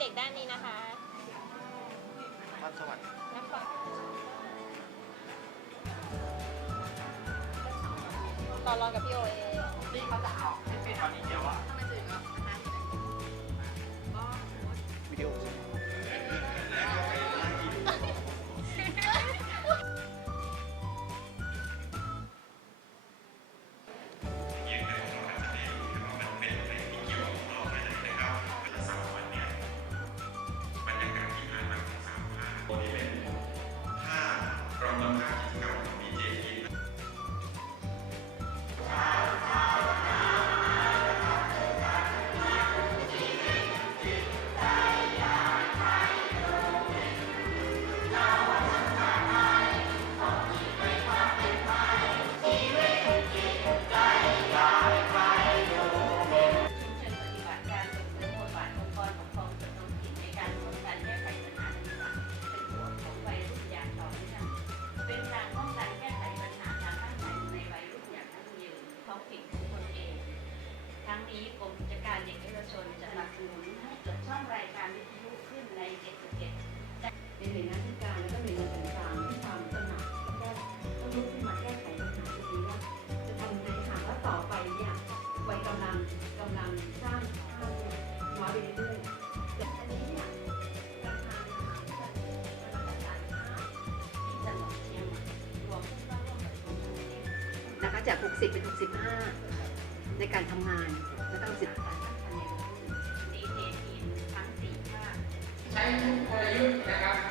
เด็กด้านนี้นะคะพรสวรรค์นักก่อนต่อรองกับพี่โอเองนี่เขาจะเอาไม่เป็นตอนนี้เดียวอะ วิดีโอ นะคะจาก 60 เป็น 65 ในการทำงานแล้วก็สิบการตั้งคะแนนดีเจทีมทั้งสี่ภาคใช้ทุกกลยุทธ์นะครับ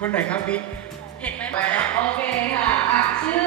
คนไหนครับบิ๊ก เห็นไหมโอเคค่ะอะชื่อ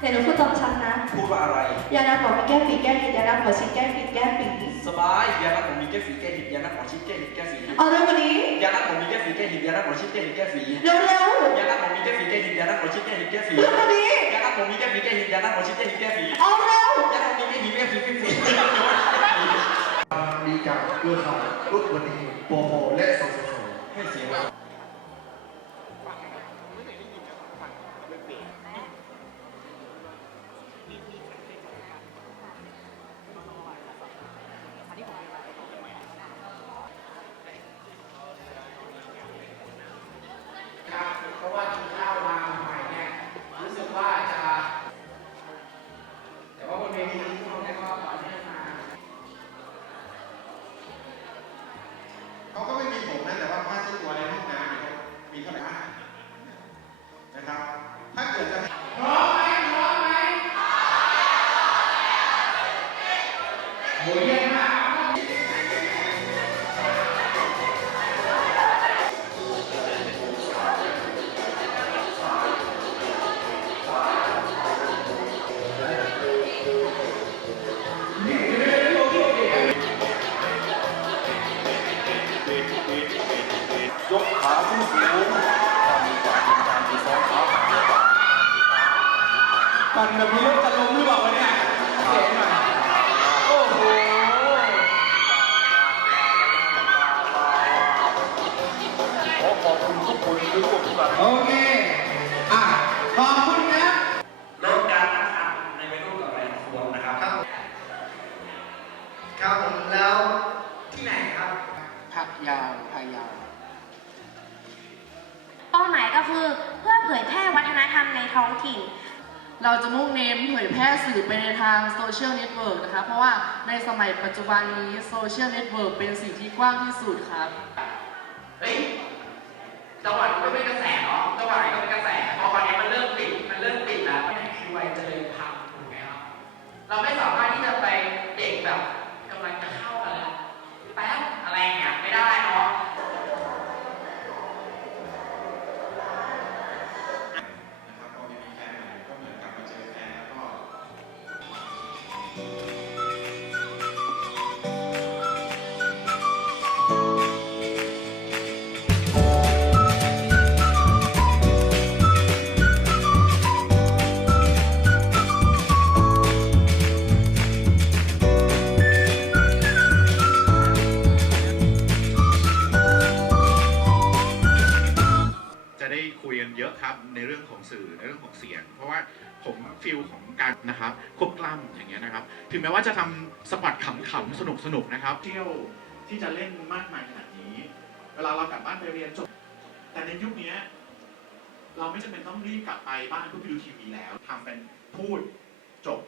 เดี๋ยวหนูพูดตามฉันนะ พูดว่าอะไร ยาดาบอกมีแก้ฝีแก้ผิดยาดาบอกชิดแก้ผิดแก้ฝีสบายยานัดผมมีแก้ฝีแก้หิดยานัดหมอชิดแก้หิดแก้ฝีเอาเร็วกว่านี้ยานัดผมมีแก้ฝีแก้หิดยานัดหมอชิดแก้หิดแก้ฝีเร็วเร็วยานัดผมมีแก้ฝีแก้หิดยานัดหมอชิดแก้หิดแก้ฝีเร็วกว่านี้ยานัดผมมีแก้ฝีแก้หิดยานัดหมอชิดแก้หิดแก้ฝีเอาเร็วยานัดผมมีแก้ฝีแก้ฝีแก้ฝีมีการเครือข่ายรถวันนี้ปโและสสสให้เสียง มุ่งเน้นเผยแพร่สื่อไปในทางโซเชียลเน็ตเวิร์กนะคะ เพราะว่าในสมัยปัจจุบันนี้โซเชียลเน็ตเวิร์กเป็นสิ่งที่กว้างที่สุดครับ เฮ้ยจังหวัดก็เป็นกระแสเนาะจังหวัดก็เป็นกระแส พอคอนนี้มันเริ่มติด มันเริ่มติดแล้วไม่ไหนคือวัยเจริญพันธุ์ถูกไหมครับ เราไม่ องสื่อในเรื่องของเสียง เพราะว่าผมฟิลของการนะครับควบกล้ำอย่างเงี้ยนะครับ ถึงแม้ว่าจะทำสปอตขำๆ สนุกๆ นะครับ เที่ยวที่จะเล่นมากมายขนาดนี้ เวลาเรากลับบ้านไปเรียนจบ แต่ในยุคเนี้ยเราไม่จำเป็นต้องรีบกลับไปบ้านเพื่อไปดูทีวีแล้วทำเป็นพูดจบ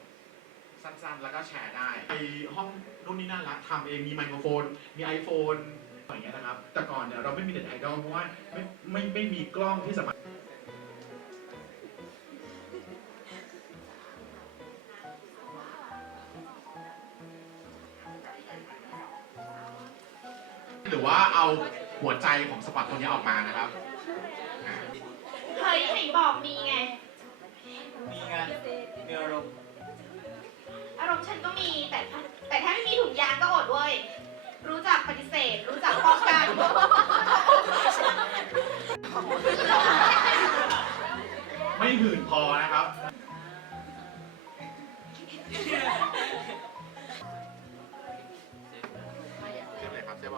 สั้นๆ แล้วก็แชร์ได้ไปห้องนู่นนี่นั่นละทำเองมีไมโครโฟน มี iPhone อย่างเงี้ยนะครับ แต่ก่อนเนี่ยเราไม่มีเน็ตไอดอลเพราะว่าไม่ไม่ไม่มีกล้องที่สามารถ หัวใจของสปอตตัวนี้ออกมานะครับอ่าเฮ้ยไหนบอกมีไง มีไงมีอารมณ์อารมณ์ฉันก็มีแต่ถ้าแต่ถ้าไม่มีถุงยางก็อดเว้ย รู้จักปฏิเสธ รู้จักป้องกัน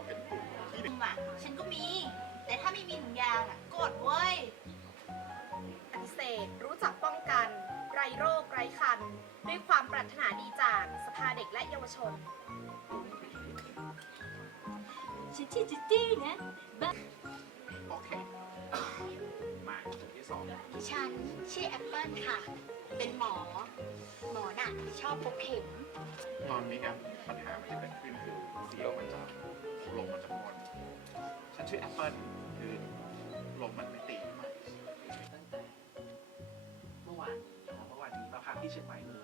เป็นกลุ่มที่อะฉันก็มี แต่ถ้าไม่มีถุงยางอะกดเว้ย ปฏิเสธ รู้จักป้องกัน ไรโรคไรคัน ด้วยความปรารถนาดีจากสภาเด็กและเยาวชน ฉันชื่อจิจี้นะ โอเค ดที่สองฉันชื่อแอปเปิลค่ะ เป็นหมอ หมอน่ะชอบพกเข็ม ตอนนี้เนี่ยปัญหามันจะเกิดขึ้นคือเสียวมันจะลมมันจะพ่นฉันชื่อแอปเปิลคือลมมันไม่ตีมาตั้งแต่เมื่อวานเมื่อวานนี้มาพักที่เชียงใหม่เลย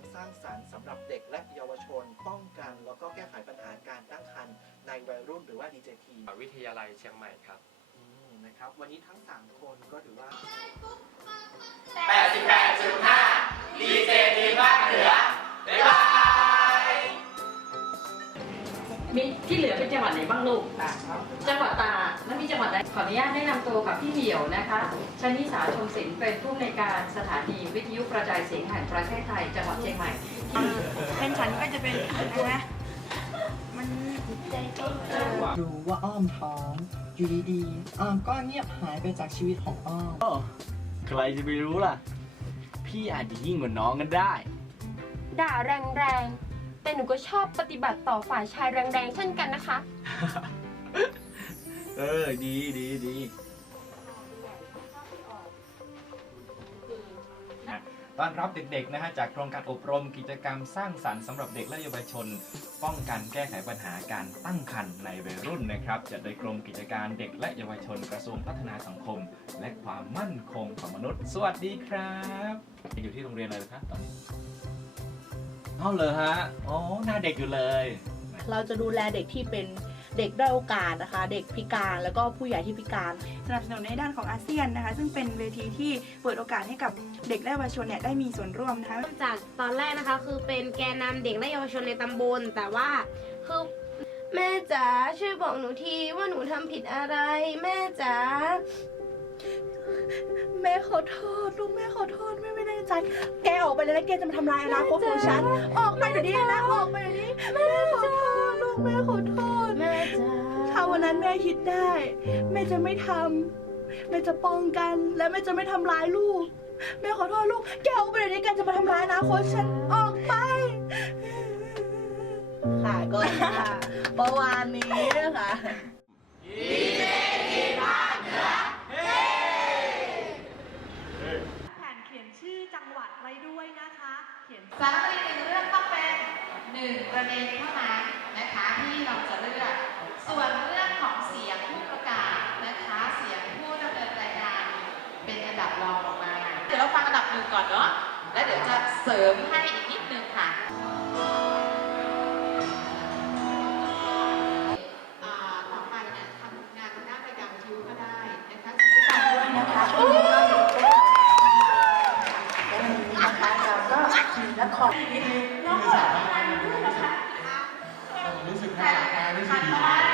มกิจกรรมสร้างสรรค์สำหรับเด็กและเยาวชน ป้องกัน แล้วก็แก้ไขปัญหาการตั้งครรภ์ในวัยรุ่นหรือว่า DJT วิทยาลัยเชียงใหม่ครับ อืมนะครับ วันนี้ทั้ง 3 คนก็ถือว่า 88.5 ดีเจทีภาคเหนือ บ๊ายบาย มีที่เหลือเป็นจังหวัดไหนบ้างลูกอะจังหวัดตาก แล้วมีจังหวัดไหนขออนุญาตแนะนำตัวกับพี่เหี่ยวนะคะชนิสาชมศิลป์เป็นผู้อำนวยการสถานีวิทยุกระจายเสียงแห่งประเทศไทย จังหวัดเชียงใหม่เป็นฉันก็จะเป็นอะไรนะมันใจต้นเออรู้ว่าอ้อมท้องอยู่ดีๆอ้อมก็เงียบหายไปจากชีวิตของอ้อมใครจะไปรู้ล่ะ พี่อาจจะยิ่งกว่าน้องกันได้ ด่าแรงๆ แต่หนูก็ชอบปฏิบัติต่อฝ่ายชายแรงๆเช่นกันนะคะ เออ ดีดีดีต้อนรับเด็กๆนะฮะจากโครงการอบรมกิจกรรมสร้างสรรค์สำหรับเด็กและเยาวชน ป้องกันแก้ไขปัญหาการตั้งครรภ์ในวัยรุ่นนะครับจัดโดยกรมกิจการเด็กและเยาวชนกระทรวงพัฒนาสังคม และความมั่นคงของมนุษย์ สวัสดีครับ อยู่ที่โรงเรียนอะไรครับตอนนี้เอาเลยฮะอ๋อหน้าเด็กอยู่เลย เราจะดูแลเด็กที่เป็น เด็กด้อยโอกาสนะคะ เด็กพิการแล้วก็ผู้ใหญ่ที่พิการ สนับสนุนในด้านของอาเซียนนะคะ ซึ่งเป็นเวทีที่เปิดโอกาสให้กับเด็กและเยาวชนเนี่ยได้มีส่วนร่วมนะคะ จากตอนแรกนะคะคือเป็นแกนนำเด็กและเยาวชนในตำบล แต่ว่าคือแม่จ๋าช่วยบอกหนูทีว่าหนูทำผิดอะไร แม่จ๋าแม่ขอโทษลูกแม่ขอโทษแม่ไม่ได้ใจแกออกไปเลยนะแกจะมาทำลายอนาคตของฉัน ออกไปเดี๋ยวนี้นะออกไปเดี๋ยวนี้แม่ขอโทษลูกแม่ขอโทษแม่จ๋าถ้า วันนั้นแม่คิดได้ แม่จะไม่ทำแม่จะป้องกันและแม่จะไม่ทำร้ายลูก แม่ขอโทษลูก แกออกไปเดี๋ยวนี้แกจะมาทำร้ายอนาคตฉันออกไป ค่ะก็ค่ะประมาณนี้นะคะแผ่นเขียนชื่อจังหวัดไว้ด้วยนะคะ เขียนสารคดีหนึ่งเรื่องต้องเป็นหนึ่งประเด็นเท่านั้น ก่อนเนาะ แล้วเดี๋ยวจะเสริมให้อีกนิดนึงค่ะต่อไปเนี่ยทำงานหน้าไปดังคิ้วก็ได้นะคะขอบคุณนะคะขอบคุณมากนะคะเราก็ทีละครนิดนึงน้องเปิดงานด้วยนะคะรู้สึกน่ารักนะรู้สึกดี